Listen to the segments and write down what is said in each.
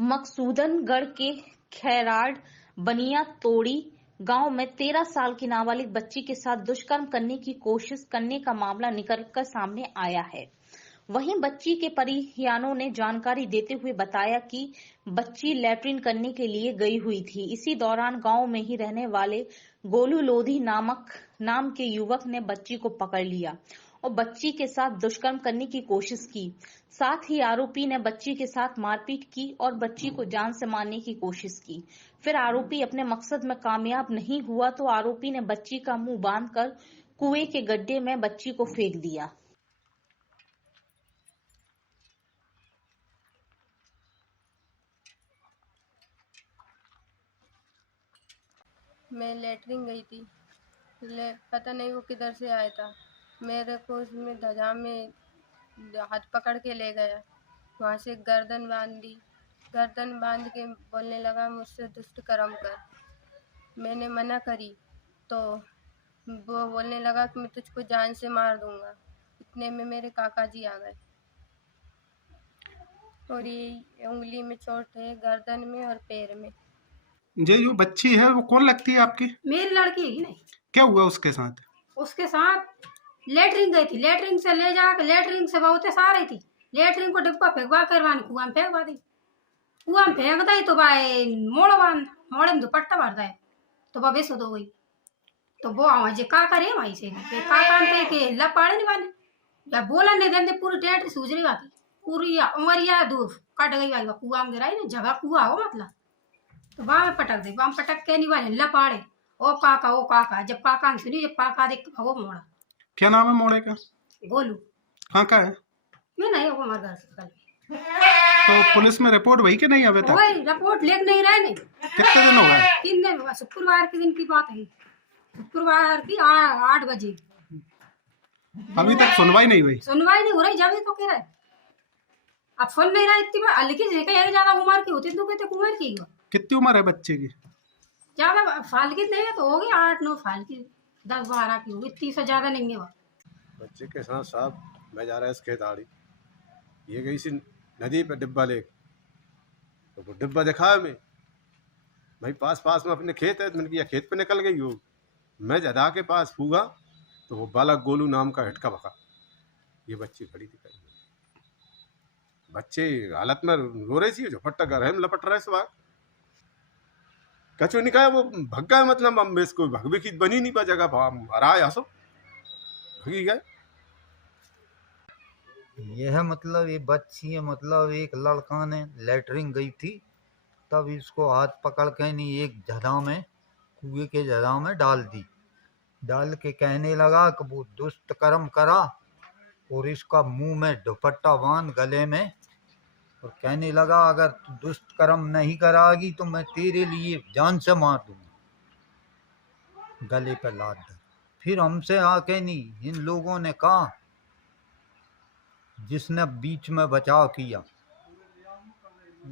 मकसूदनगढ़ के खैराड बनिया तोड़ी गांव में 13 साल की नाबालिग बच्ची के साथ दुष्कर्म करने की कोशिश करने का मामला निकलकर सामने आया है। वहीं बच्ची के परिजनों ने जानकारी देते हुए बताया कि बच्ची लैट्रिन करने के लिए गई हुई थी। इसी दौरान गांव में ही रहने वाले गोलू लोधी नाम के युवक ने बच्ची को पकड़ लिया और बच्ची के साथ दुष्कर्म करने की कोशिश की। साथ ही आरोपी ने बच्ची के साथ मारपीट की और बच्ची को जान से मारने की कोशिश की। फिर आरोपी अपने मकसद में कामयाब नहीं हुआ तो आरोपी ने बच्ची का मुंह बांधकर कुएं के गड्ढे में बच्ची को फेंक दिया। मैं लेटरिन गई थी। पता नहीं वो किधर से आया था। मेरे को उसमें धजा में हाथ पकड़ के ले गया। वहाँ से गर्दन बांध के बोलने लगा मुझसे दुष्ट कर्म कर। मैंने मना करी तो वो बोलने लगा कि मैं तुझको जान से मार दूंगा। इतने में मेरे काका जी आ गए और ये उंगली में चोट है, गर्दन में और पैर में। ये जो बच्ची है वो कौन लगती है आपकी? मेरी लड़की है नहीं। क्या हुआ उसके साथ? उसके साथ लेटरिन गई थी, लेटरिन से ले जाकर लेटरिन से बहुत सारी थी, लेटरिन को डिब्बा फेंकवा करवानी कुआं में फेंकवा दी। कुआं में फेंक दी तो भाई मोड़े में दुपट्टा भर दे तो बा बेसुध हो गई। तो वो आवाज जे का करे भाई से का काम के लपाड़े नहीं वाले या बोला नहीं देंदे पूरी डेट सूझ रही बाकी पूरी उमरिया दूर कट गई भाई कुआं में गिराई ना जगह कुआं हो मतलब। तो वहां पटक दे वहां पटक के नहीं वाले लपाड़े ओ काका जब काका ने सुनी जब काका देख भगो मोड़ा। क्या नाम है मोड़े का? गोलू। कहाँ का है? मैं नहीं वो हमारे घर से कल। तो पुलिस में रिपोर्ट हुई कि नहीं अभी तक? वही रिपोर्ट लेके नहीं रहे नहीं। कितने दिन हो गए? 3 दिन हुआ, शुक्रवार के दिन की बात है। शुक्रवार की 8 बजे। अभी तक सुनवाई नहीं हुई? सुनवाई नहीं हो रही जब तो कह रहे अब सुन नहीं रहा। इतनी बार हल्की से कहीं ज्यादा उम्र की होती तो कहते उम्र की कितनी उम्र है बच्चे की? ज्यादा साल की नहीं है तो होगी 8-9 साल की, 10-12 की होगी, 30 से ज्यादा नहीं है वो। बच्चे के साथ साहब मैं जा रहा है खेताड़ी, ये गई सी नदी पे डिब्बा ले, तो वो डिब्बा दिखाया मैं भाई पास में अपने खेत है, तो मैंने किया खेत पे निकल गई हो। मैं जदा के पास फूगा तो वो बालक गोलू नाम का हटका भगा, ये बच्ची खड़ी दिखाई। बच्चे हालत में रो रही थी, झपट्टा घर है लपट रहे सवार कचो निकाय वो भग गए। मतलब हम इसको भगवे की बनी नहीं पा जगह हरा हसो भगी गए। यह मतलब ये बच्ची है, मतलब एक लड़का ने लेटरिन गई थी तब इसको हाथ पकड़ के नहीं एक जगह में कुएं के जगह में डाल के कहने लगा कि वो दुष्ट कर्म करा और इसका मुंह में दुपट्टा बांध गले में और कहने लगा अगर तू दुष्ट कर्म नहीं करागी तो मैं तेरे लिए जान से मार दूंगा। गले पे लात दे। फिर हमसे आके नहीं इन लोगों ने कहा, जिसने बीच में बचाव किया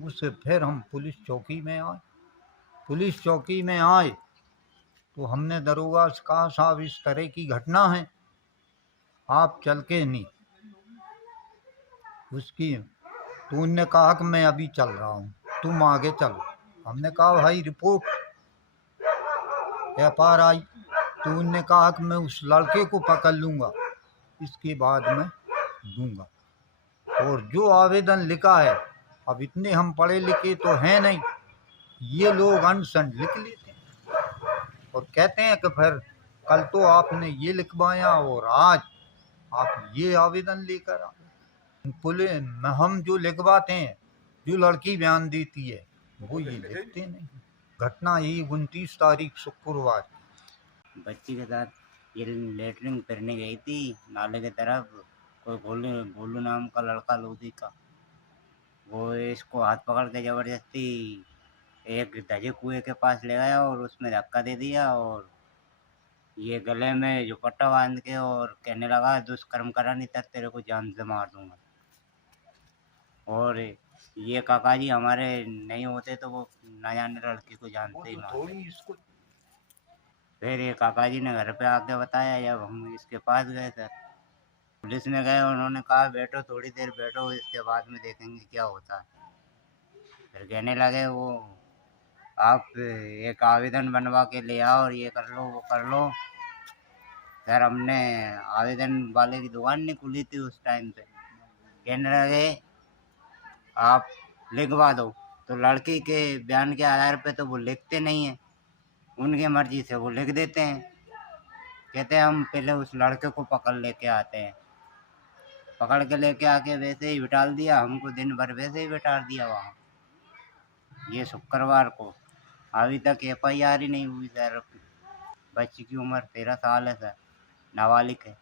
उसे, फिर हम पुलिस चौकी में आए तो हमने दरोगा से कहा साहब इस तरह की घटना है, आप चल के नहीं उसकी। तो उनने कहा कि मैं अभी चल रहा हूँ, तुम आगे चलो। हमने कहा भाई रिपोर्ट FR आई, तो उनने कहा कि मैं उस लड़के को पकड़ लूँगा, इसके बाद मैं दूंगा। और जो आवेदन लिखा है, अब इतने हम पढ़े लिखे तो हैं नहीं, ये लोग अनशन लिख लेते हैं और कहते हैं कि फिर कल तो आपने ये लिखवाया और आज आप ये आवेदन लेकर आए। पुलिस हम जो लिखवाते हैं, जो लड़की बयान देती है वो ये लिखते नहीं। घटना यही 29 तारीख शुक्रवार। बच्ची के साथ ये लेटरिन करने गई थी नाले की तरफ। कोई भोलू नाम का लड़का लोधी का, वो इसको हाथ पकड़ के जबरदस्ती एक धजे कुएं के पास ले गया और उसमें धक्का दे दिया और ये गले में दुपट्टा बांध के और कहने लगा दुष्कर्म करा नहीं तो तेरे को जान से मार दूंगा। और ये काका जी हमारे नहीं होते तो वो न जाने लड़की को जानते ही मार। फिर ये काका जी ने घर पे आके बताया, जब हम इसके पास गए सर, पुलिस में गए, उन्होंने कहा बैठो थोड़ी देर बैठो, इसके बाद में देखेंगे क्या होता है। फिर कहने लगे वो आप एक आवेदन बनवा के ले आओ और ये कर लो वो कर लो। सर हमने आवेदन वाले की दुकान नहीं खुली थी उस टाइम पे। कहने लगे आप लिखवा दो। तो लड़की के बयान के आधार पे तो वो लिखते नहीं हैं, उनकी मर्जी से वो लिख देते हैं। कहते हैं हम पहले उस लड़के को पकड़ लेके आते हैं। पकड़ के लेके आके वैसे ही बिठाल दिया, हमको दिन भर वैसे ही बिठा दिया वहाँ। ये शुक्रवार को अभी तक FIR ही नहीं हुई सर। बच्ची की उम्र 13 साल है सर, नाबालिग है।